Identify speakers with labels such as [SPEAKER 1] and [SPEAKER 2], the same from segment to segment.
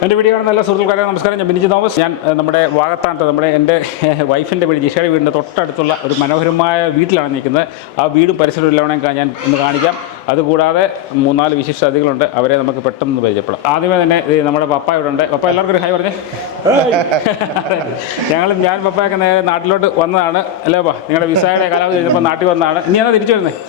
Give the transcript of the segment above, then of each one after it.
[SPEAKER 1] എൻ്റെ വീഡിയോ കാണുന്ന എല്ലാ സുഹൃത്തുക്കൾക്കാരെ നമസ്കാരം. ഞാൻ ബിനിജി തോമസ്. ഞാൻ നമ്മുടെ വാകത്താനത്ത് എൻ്റെ വൈഫിൻ്റെ വീട് ജിഷയുടെ വീടിൻ്റെ തൊട്ടടുത്തുള്ള ഒരു മനോഹരമായ വീട്ടിലാണ് നിൽക്കുന്നത്. ആ വീടും പരിസരവും എല്ലാം ഞാൻ ഒന്ന് കാണിക്കാം. അതുകൂടാതെ 3-4 വിശിഷ്ട അതിഥികളുണ്ട്. അവരെ നമുക്ക് പെട്ടെന്ന് പരിചയപ്പെടാം. ആദ്യമേ തന്നെ നമ്മുടെ പപ്പ ഇവിടെ ഉണ്ട്. പപ്പ എല്ലാവർക്കും ഒരു ഹായ് പറഞ്ഞേ. ഞാൻ പപ്പയൊക്കെ നേരെ നാട്ടിലോട്ട് വന്നതാണ് അല്ലേ പപ്പ? നിങ്ങളുടെ വിസയുടെ കാലാവധി കഴിഞ്ഞപ്പോൾ നാട്ടിൽ വന്നതാണ്. ഇനി എന്നാ തിരിച്ചു വരുന്നത്?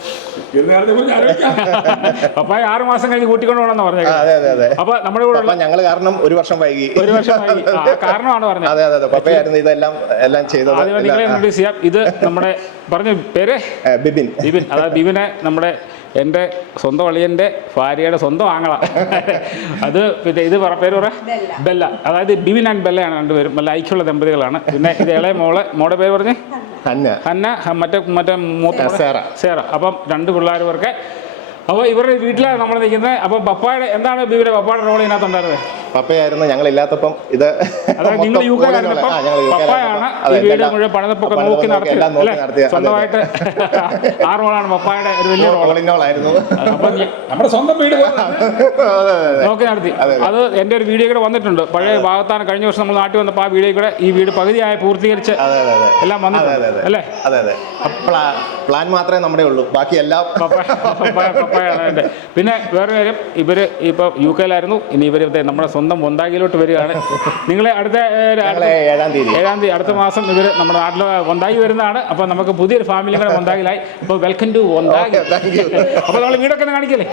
[SPEAKER 1] പപ്പായ 6 മാസം കഴിഞ്ഞ് കൂട്ടിക്കൊണ്ട് പോകണമെന്ന് പറഞ്ഞത്. അപ്പൊ നമ്മുടെ കൂടെ
[SPEAKER 2] ഞങ്ങൾ കാരണം ഒരു വർഷം വൈകി.
[SPEAKER 1] കാരണമാണ് പറഞ്ഞത്.
[SPEAKER 2] അതെ അതെ, പപ്പയായിരുന്നു ഇതെല്ലാം ചെയ്തത്.
[SPEAKER 1] ആദ്യം നിങ്ങളെ ഇൻട്രൊഡ്യൂസ് ചെയ്യാം. ഇത് നമ്മുടെ പറഞ്ഞ പേര് ബിബിൻ. അതായത് ബിബിനെ എൻ്റെ സ്വന്തം അളിയൻ്റെ ഭാര്യയുടെ സ്വന്തം ആങ്ങള. അത് പിന്നെ ഇത് പേര് പറ ബെല്ല. അതായത് ബിബിൻ ആൻഡ് ബെല്ലയാണ് രണ്ടുപേരും. നല്ല ഐക്യമുള്ള ദമ്പതികളാണ്. പിന്നെ ഇത് ഇളയ മോളുടെ പേര് പറഞ്ഞേ ഹന്ന. മറ്റേ മൂത്ത സേറ. അപ്പം 2 പിള്ളേർക്ക്. അപ്പോൾ ഇവരുടെ വീട്ടിലാണ് നമ്മൾ നിൽക്കുന്നത്. അപ്പോൾ പപ്പായുടെ എന്താണ് ബീവിയുടെ പപ്പായുടെ റോൾ ഇതിനകത്തുണ്ടായിരുന്നത്?
[SPEAKER 2] പപ്പയായിരുന്നു. ഞങ്ങളില്ലാത്തപ്പം ഇത്
[SPEAKER 1] നിങ്ങൾ പപ്പായാണ് ഈ വീട് മുഴുവൻ പണിതപ്പൊക്കെ നോക്കി നടത്തി സ്വന്തമായിട്ട്. ആ റോളാണ് പപ്പായുടെ ഒരു വലിയ റോളായിരുന്നു. അപ്പം നമ്മുടെ സ്വന്തം വീട് നോക്കി നടത്തി. അത് എൻ്റെ ഒരു വീഡിയോ കൂടെ വന്നിട്ടുണ്ട്. പഴയ ഭാഗത്താണ് കഴിഞ്ഞ വർഷം നമ്മൾ നാട്ടിൽ വന്നപ്പോൾ ആ വീഡിയോ കൂടെ ഈ വീട് പകുതിയായി പൂർത്തീകരിച്ച് എല്ലാം വന്നിട്ടുണ്ട് അല്ലേ?
[SPEAKER 2] അതെ അതെ. പ്ലാൻ മാത്രമേ നമ്മുടെ ഉള്ളൂ, ബാക്കി എല്ലാം
[SPEAKER 1] പപ്പായാണ്. പിന്നെ വേറെ കാര്യം, ഇവര് ഇപ്പോൾ UK-ലായിരുന്നു. ഇനി ഇവർ നമ്മുടെ സ്വന്തം വൊന്താഗിയിലോട്ട് വരികയാണ്. നിങ്ങളെ അടുത്ത 7-ാം തീയതി അടുത്ത മാസം ഇവർ നമ്മുടെ നാട്ടിൽ വൊന്താഗി വരുന്നതാണ്. അപ്പോൾ നമുക്ക് പുതിയൊരു ഫാമിലി കൂടെ വൊന്താഗിലായി. അപ്പോൾ വെൽക്കം ടു വൊന്താഗി. അപ്പോൾ നമ്മൾ വീടൊക്കെ ഒന്ന് കാണിക്കല്ലേ?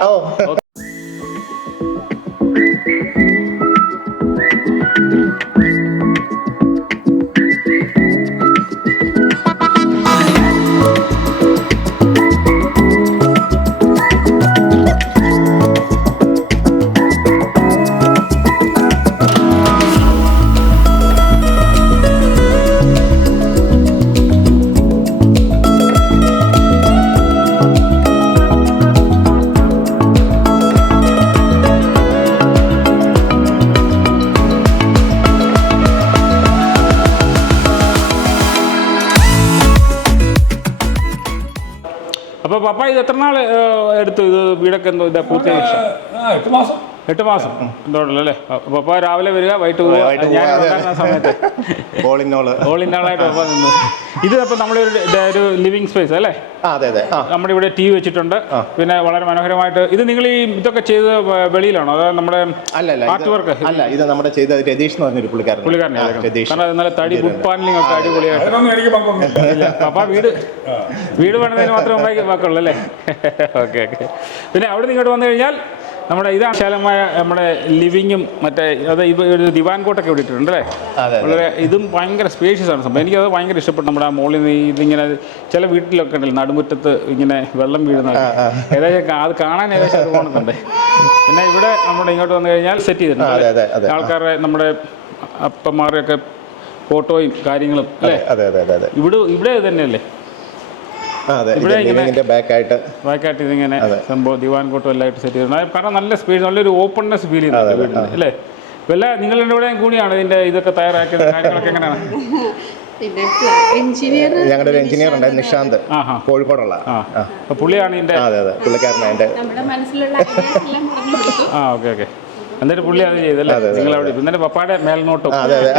[SPEAKER 1] അപ്പോൾ പപ്പ ഇത് എത്ര നാൾ എടുത്തു ഇത് വീടൊക്കെ എന്തോ ഇതാ പൂർത്തീകരിച്ച? 8 മാസം എന്തോടല്ലേ? പപ്പ രാവിലെ വരിക, വൈകിട്ട് പോവുക. ഞാൻ ഉണ്ടായിരുന്ന സമയത്ത് ഓൾ ഇൻ ഓളായിട്ട് പപ്പ നിന്നു. ഇത് അപ്പോൾ നമ്മളൊരു ലിവിങ് സ്പേസ് അല്ലേ?
[SPEAKER 2] അതെ അതെ.
[SPEAKER 1] നമ്മുടെ ഇവിടെ TV വെച്ചിട്ടുണ്ട്. പിന്നെ വളരെ മനോഹരമായിട്ട്. ഇത് നിങ്ങൾ ഈ ഇതൊക്കെ ചെയ്ത് വെളിയിലാണോ? അതായത് നമ്മുടെ ആർട്ട് വർക്ക്
[SPEAKER 2] അല്ല, ഇത് നമ്മുടെ ചെയ്ത രതീഷ് എന്ന് പറഞ്ഞൊരു പുള്ളിക്കാരൻ.
[SPEAKER 1] കാരണം നല്ല തടി വുഡ് പാനലിംഗ് ഒക്കെ അടിപൊളിയായിട്ട്. പപ്പ വീട് പണിതിന് മാത്രമേ വാക്കുള്ളൂ അല്ലേ? ഓക്കെ. പിന്നെ അവിടെ നിന്ന് ഇങ്ങോട്ട് വന്നു കഴിഞ്ഞാൽ നമ്മുടെ ഇതാണ് വിശാലമായ നമ്മുടെ ലിവിങ്ങും മറ്റേ അത് ഒരു ദിവാൻ കോട്ടൊക്കെ ഇട്ടിട്ടുണ്ട് അല്ലേ? വളരെ ഇതും ഭയങ്കര സ്പേഷ്യസ് ആണ് സംഭവം. എനിക്കത് ഭയങ്കര ഇഷ്ടപ്പെട്ടു. നമ്മുടെ ആ മോളിൽ നിന്ന് ഇതിങ്ങനെ ചില വീട്ടിലൊക്കെ ഉണ്ടല്ലോ നടുമുറ്റത്ത് ഇങ്ങനെ വെള്ളം വീഴുന്ന, ഏകദേശം അത് കാണാൻ ഏകദേശം അത് പോകുന്നുണ്ട്. പിന്നെ ഇവിടെ നമ്മുടെ ഇങ്ങോട്ട് വന്നു കഴിഞ്ഞാൽ സെറ്റ് ചെയ്തിട്ടുണ്ട് ആൾക്കാരുടെ നമ്മുടെ അപ്പന്മാരുടെയൊക്കെ ഫോട്ടോയും കാര്യങ്ങളും അല്ലേ? ഇവിടെ തന്നെയല്ലേ? ബാക്കായിട്ട് ഇതിങ്ങനെ സംഭവം ദിവാൻ കോട്ടും എല്ലായിട്ട് സെറ്റ് ചെയ്തിട്ടുണ്ട്. കാരണം നല്ല സ്പേസ്, നല്ലൊരു ഓപ്പൺനെസ് ഫീൽ ചെയ്യുന്നുണ്ട് വീടിന് അല്ലേ? വല്ല നിങ്ങളുടെ ഇവിടെ കൂടിയാണ് ഇതിന്റെ ഇതൊക്കെ തയ്യാറാക്കിയത്? കാര്യങ്ങളൊക്കെ എങ്ങനെയാണ്?
[SPEAKER 2] ഞങ്ങളുടെ ഒരു എഞ്ചിനീയർ ഉണ്ട്, നിഷാന്ത്, കോഴിക്കോടുള്ള.
[SPEAKER 1] പുള്ളിയാണ് ഇതിന്റെ
[SPEAKER 2] പുള്ളിക്കാരനാണ്.
[SPEAKER 1] ഓക്കെ. എന്നിട്ട് പുള്ളി അത് ചെയ്തല്ലേ? നിങ്ങൾ അവിടെ പിന്നെ പപ്പായുടെ മേൽനോട്ടും.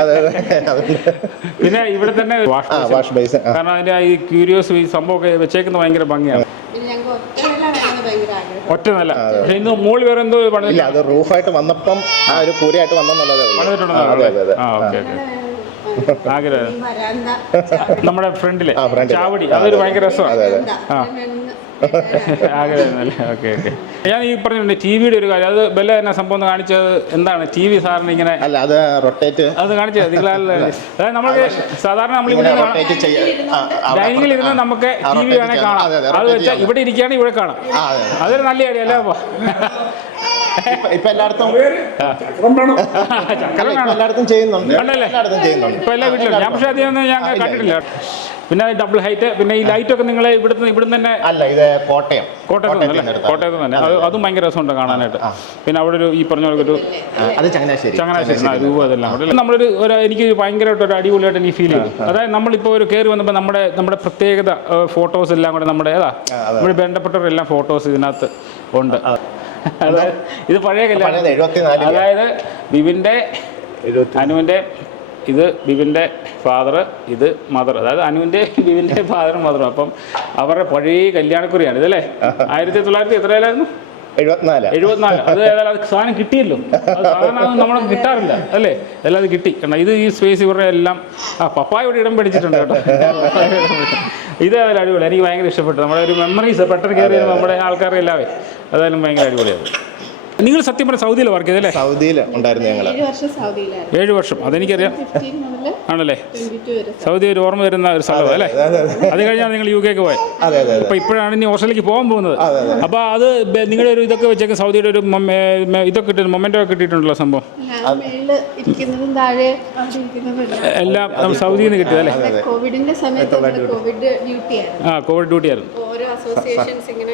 [SPEAKER 1] പിന്നെ ഇവിടെ തന്നെ വാഷ് ബേസിൻ. കാരണം അതിന്റെ ഈ ക്യൂരിയോസ് ഈ സംഭവമൊക്കെ വെച്ചേക്കുന്ന ഭയങ്കര ഭംഗിയാണ്. ഒറ്റ നല്ല. പക്ഷെ ഇന്ന് മോള് വേറെ എന്തോ പണിതില്ല.
[SPEAKER 2] അത് റൂഫായിട്ട് വന്നപ്പം ആ ഒരു കൂരയായിട്ട് വന്നിട്ടുണ്ടോ?
[SPEAKER 1] ആഗ്രഹം നമ്മുടെ ഫ്രണ്ടിലെ ചാവടി, അതൊരു ഭയങ്കര രസമാണ്. ആഗ്രഹമല്ലേ? ഓക്കെ. ഞാൻ ഈ പറഞ്ഞിട്ടുണ്ട് TV-യുടെ ഒരു കാര്യം. അത് ബെല്ല തന്നെ സംഭവം ഒന്ന് കാണിച്ചത് എന്താണ്? TV സാറിന് ഇങ്ങനെ അത് കാണിച്ചത് അതായത് നമുക്ക് സാധാരണ നമ്മളിവിടെ ഡൈനിങ്ങിൽ ഇരുന്ന് നമുക്ക് TV വേണേൽ കാണാം. അത് വെച്ചാൽ ഇവിടെ ഇരിക്കുകയാണെങ്കിൽ ഇവിടെ കാണാം. അതൊരു നല്ല ഐഡിയ അല്ലേ? അപ്പോൾ
[SPEAKER 2] ഇപ്പൊ എല്ലായിടത്തും ചെയ്യുന്നുണ്ട്.
[SPEAKER 1] ഇപ്പൊ എല്ലാ വീട്ടിലും. ഞാൻ പക്ഷേ അധികം ഞാൻ കണ്ടിട്ടില്ല. പിന്നെ ഡബിൾ ഹൈറ്റ്. പിന്നെ ഈ ലൈറ്റൊക്കെ നിങ്ങൾ ഇവിടുന്ന് തന്നെ
[SPEAKER 2] അല്ല, ഇത്
[SPEAKER 1] കോട്ടയത്ത് തന്നെ. അതും ഭയങ്കര രസമുണ്ട് കാണാനായിട്ട്. പിന്നെ അവിടെ ഒരു ഈ പറഞ്ഞ ഒരു ചങ്ങനാശ്ശേരി രൂപ അതെല്ലാം കൂടെ നമ്മളൊരു എനിക്ക് ഭയങ്കരമായിട്ട് ഒരു അടിപൊളിയായിട്ട് എനിക്ക് ഫീൽ ചെയ്തു. അതായത് നമ്മളിപ്പോൾ ഒരു കയറി വന്നപ്പോൾ നമ്മുടെ പ്രത്യേകത ഫോട്ടോസ് എല്ലാം കൂടെ നമ്മുടെ നമ്മുടെ ബന്ധപ്പെട്ടവരെല്ലാം ഫോട്ടോസ് ഇതിനകത്ത് ഉണ്ട്. അതായത് ഇത് പഴയ കല്യാണം.
[SPEAKER 2] 74.
[SPEAKER 1] അതായത് ബിബിൻ്റെ അനുവിൻ്റെ, ഇത് ബിബിൻ്റെ ഫാദർ, ഇത് മദർ. അതായത് അനുവിൻ്റെ ബിബിൻ്റെ ഫാദറും മദറും. അപ്പം അവരുടെ പഴയ കല്യാണക്കുറിയാണ് ഇതല്ലേ. 1900 എത്രയിലായിരുന്നു? 74. അത് ഏതായാലും അത് സാധനം കിട്ടിയല്ലോ. അത് സാധനം നമ്മൾ കിട്ടാറില്ല അല്ലേ. എല്ലാം അത് കിട്ടി. കാരണം ഇത് ഈ സ്പേസ് ഇവരുടെ എല്ലാം പപ്പായ ഇവിടെ ഇടം പിടിച്ചിട്ടുണ്ട് കേട്ടോ. ഇത് ഏതായാലും അടിപൊളി. എനിക്ക് ഭയങ്കര ഇഷ്ടപ്പെട്ടു. നമ്മുടെ ഒരു മെമ്മറീസ് പെട്ടെന്ന് കയറിയത് നമ്മുടെ ആൾക്കാരുടെ എല്ലാവേ അതായാലും ഭയങ്കര അടിപൊളിയാണ്. നിങ്ങൾ സത്യം പറഞ്ഞ സൗദിയിൽ വർക്ക് ചെയ്തല്ലേ?
[SPEAKER 2] സൗദിയിൽ ഉണ്ടായിരുന്നു ഞങ്ങൾ.
[SPEAKER 1] 7 വർഷം. അതെനിക്കറിയാം. ആണല്ലേ. സൗദി ഒരു ഓർമ്മ വരുന്ന ഒരു സ്ഥലമാണ് അല്ലേ. അത് കഴിഞ്ഞാൽ നിങ്ങൾ UK പോയത്. അപ്പൊ ഇപ്പോഴാണ് ഇനി ഓസ്ട്രേലിയക്ക് പോകാൻ പോകുന്നത്. അപ്പൊ അത് നിങ്ങളുടെ ഒരു ഇതൊക്കെ വെച്ചേക്കും സൗദിയുടെ ഒരു ഇതൊക്കെ കിട്ടി, മൊമെന്റോ ഒക്കെ കിട്ടിയിട്ടുണ്ടല്ലോ സംഭവം. എല്ലാം സൗദിയിൽ നിന്ന് കിട്ടിയതല്ലേ.
[SPEAKER 3] കോവിഡിന്റെ സമയത്ത് കോവിഡ്
[SPEAKER 1] ഡ്യൂട്ടി ആയിരുന്നു.
[SPEAKER 3] ഓരോ അസോസിയേഷൻസ് ഇങ്ങനെ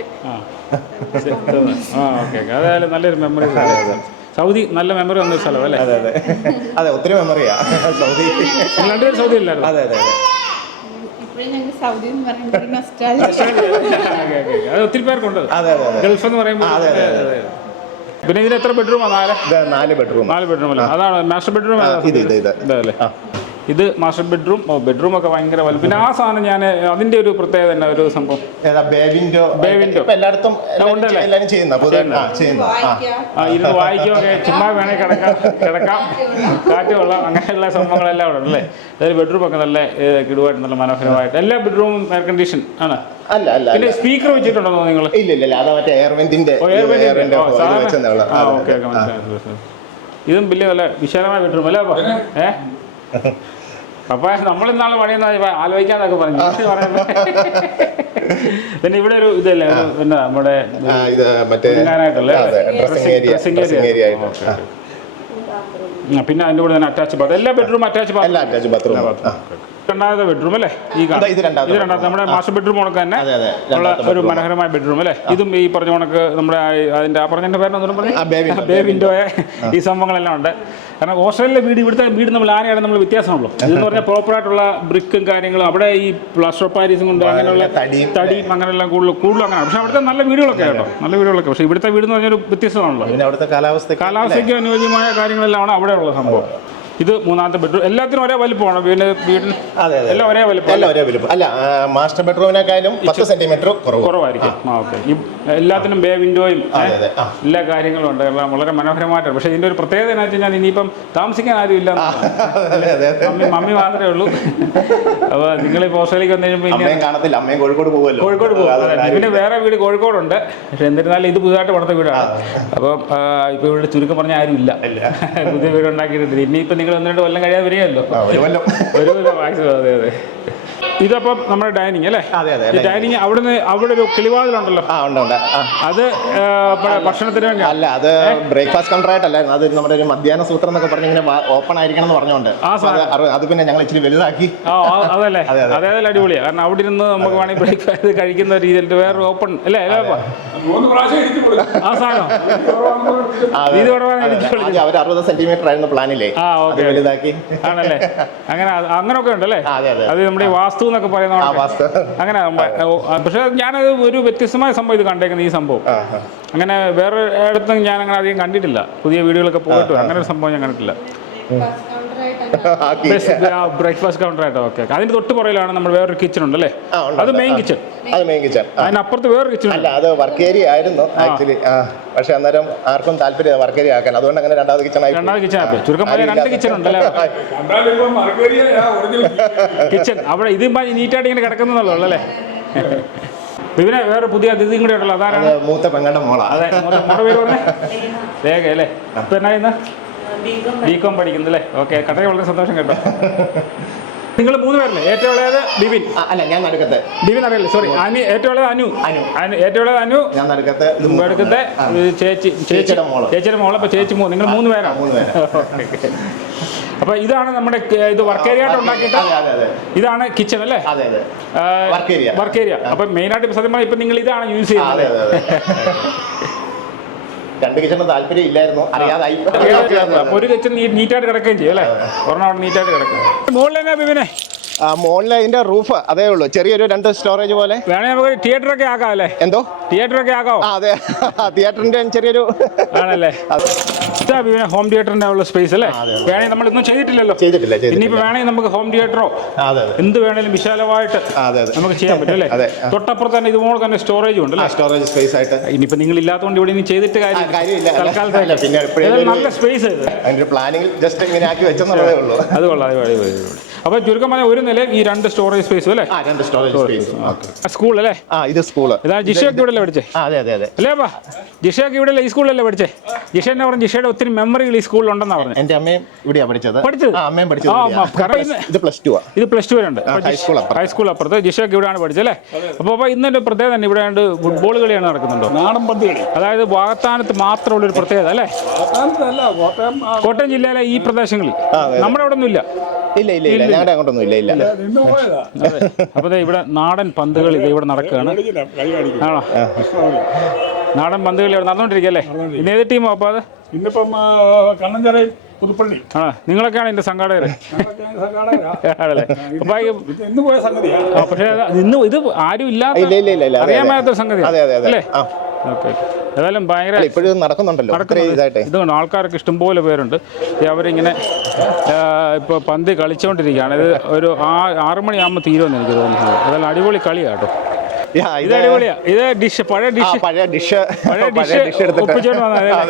[SPEAKER 1] ഓക്കെ. അതായാലും നല്ലൊരു മെമ്മറി. സൗദി നല്ല മെമ്മറി വന്നൊരു സ്ഥലം അല്ലേ.
[SPEAKER 2] അതെ ഒത്തിരി മെമ്മറിയാ സൗദി.
[SPEAKER 1] രണ്ടുപേരും സൗദി അല്ലായിരുന്നു?
[SPEAKER 2] അതെ
[SPEAKER 3] ഇപ്പോഴും ഞങ്ങൾ സൗദി എന്ന് പറയുമ്പോൾ
[SPEAKER 1] അത് ഒത്തിരി പേർക്കുണ്ട്. ഗൾഫ് എന്ന് പറയുമ്പോൾ. പിന്നെ ഇതിന് എത്ര ബെഡ്റൂമാണ്?
[SPEAKER 2] 4 ബെഡ്റൂം.
[SPEAKER 1] 4 ബെഡ്റൂം അല്ലേ. അതാണ് മാസ്റ്റർ ബെഡ്റൂം. ഇതല്ലേ ഇത് മാസ്റ്റർ ബെഡ്റൂം. ബെഡ്റൂം ഒക്കെ ഭയങ്കര വലുപ്പം. പിന്നെ ആ സാധനം ഞാൻ അതിന്റെ ഒരു പ്രത്യേകത തന്നെ ഒരു സംഭവം ബേവിൻഡോ
[SPEAKER 2] എല്ലായിടത്തും
[SPEAKER 1] ഇരുന്ന് വായിക്കുകയൊക്കെ ചുമ്മാ വേണേൽ കിടക്കാം കാറ്റ് കൊള്ളാം അങ്ങനെയുള്ള സംഭവങ്ങളെല്ലാം അവിടെ അല്ലേ. അതായത് ബെഡ്റൂം ഒക്കെ നല്ല കിടുവായിട്ട് നല്ല മനോഹരമായിട്ട് എല്ലാ ബെഡ്റൂമും എയർ കണ്ടീഷൻ ആണ്. പിന്നെ സ്പീക്കർ വെച്ചിട്ടുണ്ടോ നിങ്ങൾ? ഇതും വലിയ നല്ല വിശാലമായ ബെഡ്റൂം അല്ലേ. അപ്പൊ നമ്മളിന്നാള് പണിയെന്ന് ആലോചിക്കാന്നൊക്കെ പറഞ്ഞു. പിന്നെ ഇവിടെ ഒരു ഇതല്ലേ പിന്നെ നമ്മുടെ പിന്നെ അതിന്റെ കൂടെ തന്നെ അറ്റാച്ച് ബാത്ത്. എല്ലാ ബെഡ്റൂം അറ്റാച്ച് ബാത്റൂം. രണ്ടാമത്തെ ബെഡ്റൂം അല്ലേ. ഇത് രണ്ടാമത്തെ നമ്മുടെ മാസ്റ്റർ ബെഡ്റൂം കണക്ക് തന്നെ ഉള്ള ഒരു മനോഹരമായ ബെഡ്റൂം അല്ലേ. ഇതും ഈ പറഞ്ഞ കണക്ക് നമ്മുടെ അതിന്റെ പറഞ്ഞതിന്റെ പേരെന്നൊന്നും പറഞ്ഞു ബേ വിൻഡോയെ ഈ സംഭവങ്ങളെല്ലാം ഉണ്ട്. കാരണം ഓസ്ട്രേലിയയിലെ ഇവിടുത്തെ വീട് നമ്മൾ ആരെയാണ് നമ്മൾ വ്യത്യാസമുള്ളൂ. ഇതെന്ന് പറഞ്ഞാൽ പ്രോപ്പറായിട്ടുള്ള ബ്രിക്കും കാര്യങ്ങളും അവിടെ ഈ പ്ലാസ്റ്റർ ഓഫ് പാരീസും കൊണ്ട് അങ്ങനെയുള്ള തടിയും അങ്ങനെയെല്ലാം കൂടുതലും അങ്ങനെ. പക്ഷെ അവിടുത്തെ നല്ല വീടുകളൊക്കെ കേട്ടോ, നല്ല വീടുകളൊക്കെ. പക്ഷേ ഇവിടുത്തെ വീട് എന്ന് പറഞ്ഞൊരു വ്യത്യസ്തമാണല്ലോ. കാലാവസ്ഥയ്ക്ക് അനുയോജ്യമായ കാര്യങ്ങളെല്ലാം അവിടെയുള്ള സംഭവം. ഇത് മൂന്നാമത്തെ ബെഡ്റൂം. എല്ലാത്തിനും ഒരേ വലിപ്പമാണ് വീടിന് എല്ലാം ഒരേ വലിപ്പം.
[SPEAKER 2] അല്ല മാസ്റ്റർ ബെഡ്റൂമിനെക്കാളും 10 സെന്റിമീറ്റർ
[SPEAKER 1] കുറവായിരിക്കും. ഓക്കെ. എല്ലാത്തിനും ബേ വിൻഡോയും എല്ലാ കാര്യങ്ങളും ഉണ്ട്. വളരെ മനോഹരമായിട്ടാണ്. പക്ഷേ ഇതിന്റെ ഒരു പ്രത്യേകത എന്ന് വെച്ച് കഴിഞ്ഞാൽ ഇനിയിപ്പം താമസിക്കാൻ ആരും ഇല്ല. മമ്മി മാത്രമേ ഉള്ളൂ. അപ്പൊ നിങ്ങൾ ഈ ഓസ്ട്രേലിയക്ക് വന്നു കഴിയുമ്പോൾ കോഴിക്കോട് പോകും. പിന്നെ വേറെ വീട് കോഴിക്കോടുണ്ട്. പക്ഷെ എന്നിരുന്നാലും ഇത് പുതുതായിട്ട് പണിത വീടാണ്. അപ്പം ഇപ്പൊ ഇവിടെ ചുരുക്കം പറഞ്ഞ ആരും ഇല്ല. പുതിയ വീട് ഉണ്ടാക്കിയിട്ടുണ്ട്. ഇനിയിപ്പം നിങ്ങൾ 1-2 കൊല്ലം കഴിയാതെ വരികയല്ലോ. ഒരു മാക്സിമം. അതെ. ഇതപ്പം നമ്മുടെ ഡൈനിങ് അല്ലേ. ഡൈനിങ് അവിടെ ഒരു കിളിവാതിലുണ്ടല്ലോ. അത് ഭക്ഷണത്തിന് വേണ്ടി
[SPEAKER 2] അല്ല, അത് ബ്രേക്ക്ഫാസ്റ്റ് കൗണ്ടർ ആയിട്ടല്ലായിരുന്നു. അത് നമ്മുടെ ഒരു മധ്യാഹ്ന സൂത്രം എന്നൊക്കെ പറഞ്ഞ് ഇങ്ങനെ ഓപ്പൺ ആയിരിക്കണം എന്ന് പറഞ്ഞുകൊണ്ട് അത് പിന്നെ ഞങ്ങൾ ഇച്ചിരി വലുതാക്കി.
[SPEAKER 1] അതല്ലേ. അതേതായാലും അടിപൊളിയാണ്. കാരണം അവിടെ ഇരുന്ന് നമുക്ക് വേണമെങ്കിൽ ബ്രേക്ക്ഫാസ്റ്റ് കഴിക്കുന്ന രീതിയിൽ വേറെ ഓപ്പൺ അല്ലേ. ആ സാധനം ഇത്
[SPEAKER 2] അവർ 60 സെന്റിമീറ്റർ ആയിരുന്നു പ്ലാനില്ലേ. വലുതാക്കി ആണല്ലേ.
[SPEAKER 1] അങ്ങനെയൊക്കെ ഉണ്ടല്ലേ. അത് നമ്മുടെ വാസ്തു എന്നൊക്കെ പറയുന്ന അങ്ങനെ. പക്ഷെ ഞാനത് ഒരു വ്യത്യസ്തമായ സംഭവം ഇത് കണ്ടേക്കുന്നത് ഈ സംഭവം. അങ്ങനെ വേറെ ഇടത്തും ഞാൻ അങ്ങനെ അധികം കണ്ടിട്ടില്ല. പുതിയ വീടുകളൊക്കെ പോയിട്ട് അങ്ങനെ ഒരു സംഭവം ഞാൻ കണ്ടിട്ടില്ല. ബ്രേക്ക്ഫാസ്റ്റ് കൗണ്ടർ ആയിട്ട്. ഓക്കെ. അതിന്റെ തൊട്ട് പുറയിലാണ് നമ്മൾ വേറൊരു കിച്ചൺ ഉണ്ട് അല്ലേ. അത് മെയിൻ കിച്ചൺ. അതിനപ്പുറത്ത് വേറൊരു കിച്ചൺ
[SPEAKER 2] അല്ല, അത് വർക്ക് ഏരിയ ആയിരുന്നു ആക്ച്വലി. പക്ഷെ അന്നേരം ആർക്കും താല്പര്യം വർക്ക് ഏരിയ ആക്കാൻ. അതുകൊണ്ട് അങ്ങനെ രണ്ടാമത് കിച്ചൺ ആയി.
[SPEAKER 1] ചുരുക്കം 2 കിച്ചൺ ഉണ്ടല്ലേ. കിച്ചൺ അവിടെ ഇത് നീറ്റായിട്ട് ഇങ്ങനെ കിടക്കുന്നല്ലോ അല്ലേ. പിന്നെ വേറെ പുതിയ അതിഥിയും കൂടെ ഉണ്ടല്ലോ. അതാണ്
[SPEAKER 2] മൂത്ത പെങ്ങളുടെ മോളാ.
[SPEAKER 1] അതെ. മോളുടെ പേര് പറഞ്ഞേ രേഖ അല്ലേ. ഇപ്പൊ എന്നാ ബികോം പഠിക്കുന്നല്ലേ. ഓക്കെ. കട്ടയ്ക്ക് വളരെ സന്തോഷം കേട്ടോ. നിങ്ങൾ 3 പേരല്ലേ. ഏറ്റവും ഇളയത് ബിബിൻ.
[SPEAKER 2] അല്ല, ഞാൻ നടുക്കത്തെ.
[SPEAKER 1] ബിബിൻ അറിയില്ല, സോറി. ഏറ്റവും ഇളയത് അനു. ഏറ്റവും ഇളയത് അനു.
[SPEAKER 2] ഞാൻ നടുക്കത്തെ.
[SPEAKER 1] ചേച്ചിയുടെ മോള്. അപ്പൊ ചേച്ചി നിങ്ങൾ 3 പേരാണ്. അപ്പൊ ഇതാണ് നമ്മുടെ ഇത് വർക്ക് ഏരിയ ആയിട്ട് ഉണ്ടാക്കിയിട്ട്. ഇതാണ് കിച്ചൺ അല്ലേ. Work area. അപ്പൊ മെയിൻ ആയിട്ട് സത്യം പറഞ്ഞാൽ ഇപ്പൊ നിങ്ങൾ ഇതാണ് യൂസ് ചെയ്യുന്നത്.
[SPEAKER 2] 2 കിച്ചണ് താല്പര്യം ഇല്ലായിരുന്നു, അറിയാതായി.
[SPEAKER 1] ഒരു കിച്ചൺ നീറ്റായിട്ട് കിടക്കുകയും ചെയ്യും അല്ലേ. ഒരെണ്ണം അവിടെ നീറ്റായിട്ട് കിടക്കും. മുകളിൽ തന്നെ ബിബിനെ
[SPEAKER 2] മുകളിൽ അതിന്റെ റൂഫ് അതേ ഉള്ളൂ, ചെറിയൊരു 2 സ്റ്റോറേജ് പോലെ.
[SPEAKER 1] വേണമെങ്കിൽ നമുക്ക് തിയേറ്ററൊക്കെ ആക്കാം അല്ലേ?
[SPEAKER 2] എന്തോ
[SPEAKER 1] തിയേറ്ററൊക്കെ ആക്കാവോ?
[SPEAKER 2] അതെ, തിയേറ്ററിന്റെ ചെറിയൊരു
[SPEAKER 1] ആണല്ലേ. ഹോം തിയേറ്ററിന്റെ ഉള്ള സ്പേസ് അല്ലേ? വേണമെങ്കിൽ നമ്മൾ ഇന്നും ചെയ്തിട്ടില്ലല്ലോ. ഇനിയിപ്പോ വേണമെങ്കിൽ നമുക്ക് ഹോം തിയേറ്ററോ എന്ത് വേണേലും വിശാലമായിട്ട് നമുക്ക് ചെയ്യാൻ പറ്റും അല്ലേ? തൊട്ടപ്പുറത്ത് തന്നെ ഇതുപോലെ തന്നെ സ്റ്റോറേജ് ഉണ്ട്,
[SPEAKER 2] സ്റ്റോറേജ് സ്പേസ് ആയിട്ട്.
[SPEAKER 1] ഇനിയിപ്പോ നിങ്ങൾ ഇല്ലാത്തതുകൊണ്ട് ഇവിടെ ഇനി ചെയ്തിട്ട് കാര്യമില്ല. നല്ല സ്പേസ്
[SPEAKER 2] പ്ലാനിങ് ജസ്റ്റ് ഇങ്ങനെ ആക്കി വെച്ചെന്നുള്ളതേ ഉള്ളൂ.
[SPEAKER 1] അത് കൊള്ളാം. അപ്പൊ ചുരുക്കം പറഞ്ഞാൽ ഒരു നില ഈ 2 സ്റ്റോറേജ് സ്പേസും അല്ലേ?
[SPEAKER 2] 2 സ്റ്റോറേജ് സ്പേസ്.
[SPEAKER 1] സ്കൂൾ അല്ലേ?
[SPEAKER 2] ഇത് സ്കൂള്.
[SPEAKER 1] ഇതാണ് ജിഷയൊക്കെ ഇവിടെ പഠിച്ചേ?
[SPEAKER 2] അതെ അല്ലേ അപ്പാ?
[SPEAKER 1] ജിഷയൊക്കെ ഇവിടെ ഈ സ്കൂളിലല്ലേ പഠിച്ചേ? ജിഷ എന്നാ പറഞ്ഞു, ജിഷയുടെ ഒത്തിരി മെമ്മറികൾ ഈ സ്കൂളിൽ ഉണ്ടെന്നാ പറഞ്ഞു.
[SPEAKER 2] എന്റെ അമ്മയും ഇവിടെയാ പഠിച്ചത്.
[SPEAKER 1] അമ്മയും
[SPEAKER 2] പഠിച്ചത്. ഇത് പ്ലസ് 2
[SPEAKER 1] വരെയുണ്ട്. ഹൈസ്കൂൾ അപ്പുറത്ത്. ജിഷയൊക്കെ ഇവിടെയാണ് പഠിച്ചല്ലേ? അപ്പോൾ ഇന്നൊരു പ്രത്യേകത തന്നെ ഇവിടെ ഫുട്ബോൾ കളിയാണ് നടക്കുന്നുണ്ടോ?
[SPEAKER 4] നാടൻ പന്ത് കളി.
[SPEAKER 1] അതായത് വാകത്താനത്ത് മാത്രമുള്ള ഒരു പ്രത്യേകത അല്ലേ? കോട്ടയം ജില്ലയിലെ ഈ പ്രദേശങ്ങളിൽ. നമ്മുടെ അവിടെ ഒന്നും ഇല്ല.
[SPEAKER 2] ഞങ്ങളുടെ അങ്ങോട്ടൊന്നും ഇല്ല.
[SPEAKER 1] അപ്പൊ ഇവിടെ നാടൻ പന്തുകൾ ഇവിടെ നടക്കുകയാണ്. ആണോ? നാടൻ പന്തുകൾ ഇവിടെ നടന്നുകൊണ്ടിരിക്കല്ലേ? ഇന്ന് ഏത് ടീമോ അപ്പൊ അത്?
[SPEAKER 4] ഇന്നിപ്പം കണ്ണഞ്ചിറയും പുതുപ്പള്ളി.
[SPEAKER 1] നിങ്ങളൊക്കെയാണ് എന്റെ സംഘാടകര് ആണല്ലേ?
[SPEAKER 4] ഇന്ന് പോയ സംഗതിയാ.
[SPEAKER 1] പക്ഷേ ഇന്ന് ഇത് ആരും ഇല്ലാത്ത അറിയാൻ മേലാത്തൊരു സംഗതി അല്ലേ? ഓക്കെ. ഏതായാലും ഭയങ്കര
[SPEAKER 2] ഇപ്പോഴും നടക്കുന്നുണ്ടല്ലോ.
[SPEAKER 1] ഇതുകൊണ്ട് ആൾക്കാരൊക്കെ ഇഷ്ടംപോലെ പേരുണ്ട്. അവരിങ്ങനെ ഇപ്പോൾ പന്ത് കളിച്ചുകൊണ്ടിരിക്കുകയാണ്. ഇത് ഒരു 6 മണിയാകുമ്പോൾ തീരുമെന്ന് എനിക്ക് തോന്നുന്നത്. അതെല്ലാം അടിപൊളി കളിയാട്ടോ. ഇത് അടിപൊളിയാ. ഇത് ഡിഷ് പഴയ ഡിഷ് ഒപ്പിച്ചോണ്ട് വന്നത്.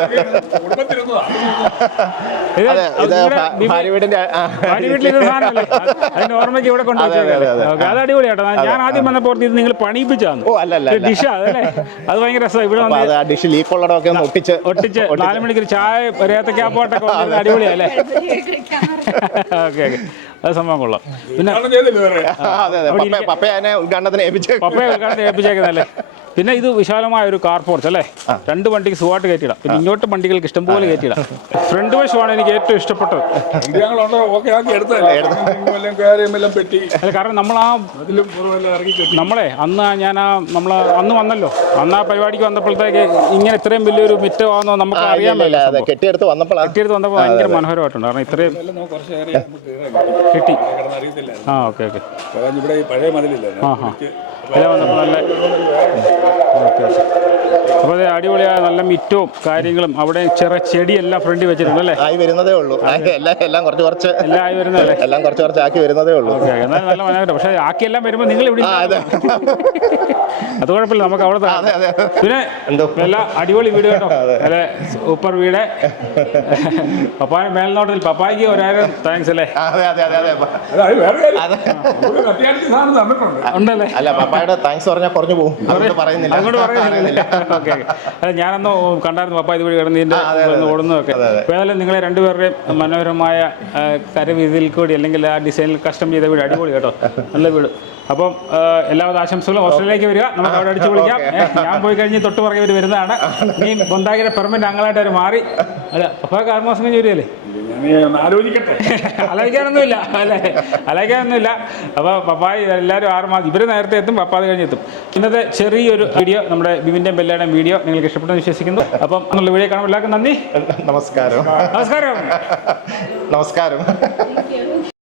[SPEAKER 1] അതിന്റെ ഓർമ്മയ്ക്ക് ഇവിടെ കൊണ്ടുവച്ചത്. അത് അടിപൊളിയാട്ടോ. ഞാൻ ആദ്യം വന്നപ്പോൾ ഇത് നിങ്ങൾ പണിയിപ്പിച്ചാണ് ഡിഷ്. അതല്ലേ? അത് ഭയങ്കര രസമാണ്. ഇവിടെ വന്ന് ഒട്ടിച്ച് 4 മണിക്ക് ചായ ഏത്തക്കാപ്പോട്ടൊക്കെ അടിപൊളിയാ അല്ലേ? Okay okay. അത് സംഭവം കൊള്ളാം. പിന്നെ
[SPEAKER 2] പപ്പയെ ഉദ്ഘാടനത്തിന്
[SPEAKER 1] ഏൽപ്പിച്ചേക്കുന്നല്ലേ? പിന്നെ ഇത് വിശാലമായ ഒരു കാർ പോർച്ച് അല്ലേ? 2 വണ്ടിക്ക് സുഖമായിട്ട് കയറ്റിയിടാം. പിന്നെ ഇങ്ങോട്ട് വണ്ടികൾക്ക് ഇഷ്ടംപോലെ കയറ്റിയിടാം. ഫ്രണ്ട് വശമാണ് എനിക്ക് ഏറ്റവും ഇഷ്ടപ്പെട്ടത്. അല്ല, കാരണം നമ്മളെ അന്ന് വന്നല്ലോ. അന്ന് ആ പരിപാടിക്ക് വന്നപ്പോഴത്തേക്ക് ഇങ്ങനെ ഇത്രയും വലിയൊരു മിറ്റമാണെന്നോ നമുക്ക് അറിയാൻ പറ്റില്ല.
[SPEAKER 2] കെട്ടിയെടുത്ത് വന്നപ്പോൾ
[SPEAKER 1] ഭയങ്കര മനോഹരമായിട്ടുണ്ട്. കാരണം ഇത്രയും കിട്ടി. Okay okay.
[SPEAKER 4] പഴയ മതിലില്ല.
[SPEAKER 1] വന്നപ്പോൾ നല്ല അപ്പോൾ അത് അടിപൊളിയായ നല്ല മിറ്റവും കാര്യങ്ങളും അവിടെ ചെറിയ ചെടിയെല്ലാം ഫ്രണ്ടിൽ വെച്ചിട്ടുണ്ട് അല്ലേ?
[SPEAKER 2] ആയി വരുന്നതേ ഉള്ളൂ. എല്ലാം കുറച്ച്
[SPEAKER 1] എല്ലാം ആയി വരുന്നതല്ലേ?
[SPEAKER 2] എല്ലാം കുറച്ച് ആക്കി വരുന്നതേ ഉള്ളൂ.
[SPEAKER 1] എന്നാൽ നല്ല മനോഹരം. പക്ഷേ ആക്കിയെല്ലാം വരുമ്പോൾ നിങ്ങൾ ഇവിടെ അത് കുഴപ്പമില്ല. നമുക്ക് അവിടെ പിന്നെ എല്ലാ അടിപൊളി വീട് കേട്ടോ. അല്ലെ? സൂപ്പർ വീട്. പപ്പായ മേൽനോട്ടത്തിൽ പപ്പായ്ക്ക് 1000 താങ്ക്സ് അല്ലേ? ഉണ്ടല്ലേ?
[SPEAKER 2] അല്ല, പപ്പായുടെ താങ്ക്സ് പറഞ്ഞാൽ കുറഞ്ഞു പോകും. അതുകൊണ്ട് പറയുന്നില്ല.
[SPEAKER 1] ഓക്കെ. അല്ല, ഞാനന്ന് കണ്ടായിരുന്നു പപ്പ ഇതുവഴി കിടന്നതിൻ്റെ ഓടുന്നതൊക്കെ. ഏതായാലും നിങ്ങളെ 2 പേരുടെയും മനോഹരമായ കരവീതിയിൽ കൂടി അല്ലെങ്കിൽ ആ ഡിസൈനിൽ കസ്റ്റം ചെയ്ത വീട് അടിപൊളി കേട്ടോ. നല്ല വീട്. അപ്പം എല്ലാവിധ ആശംസകളും. ഓസ്ട്രേലിയയിലേക്ക് വരിക. നമുക്ക് അവിടെ അടിച്ചു വിളിക്കാം. ഞാൻ പോയി കഴിഞ്ഞ് തൊട്ട് പുറകെ ഇവർ വരുന്നതാണ്. ഇനി ബൊന്താഗിയുടെ പെർമനന്റ് അങ്ങളായിട്ട് അവർ മാറി. അല്ല, പപ്പാക്ക് 6 മാസം കഴിഞ്ഞ് വരികയല്ലേ? അലയിക്കാനൊന്നുമില്ല അല്ലേ? അലയിക്കാനൊന്നുമില്ല. അപ്പോൾ പപ്പായി എല്ലാവരും 6 മാസം. ഇവർ നേരത്തെ എത്തും, പപ്പ അത് കഴിഞ്ഞെത്തും. ഇന്നത്തെ ചെറിയൊരു വീഡിയോ, നമ്മുടെ ബിബിൻ്റെയും ബെല്ലയുടെയും വീഡിയോ നിങ്ങൾക്ക് ഇഷ്ടപ്പെട്ടെന്ന് വിശ്വസിക്കുന്നു. അപ്പം എന്നുള്ള വീഡിയോ കാണുമ്പോൾ എല്ലാവർക്കും നന്ദി.
[SPEAKER 2] നമസ്കാരം.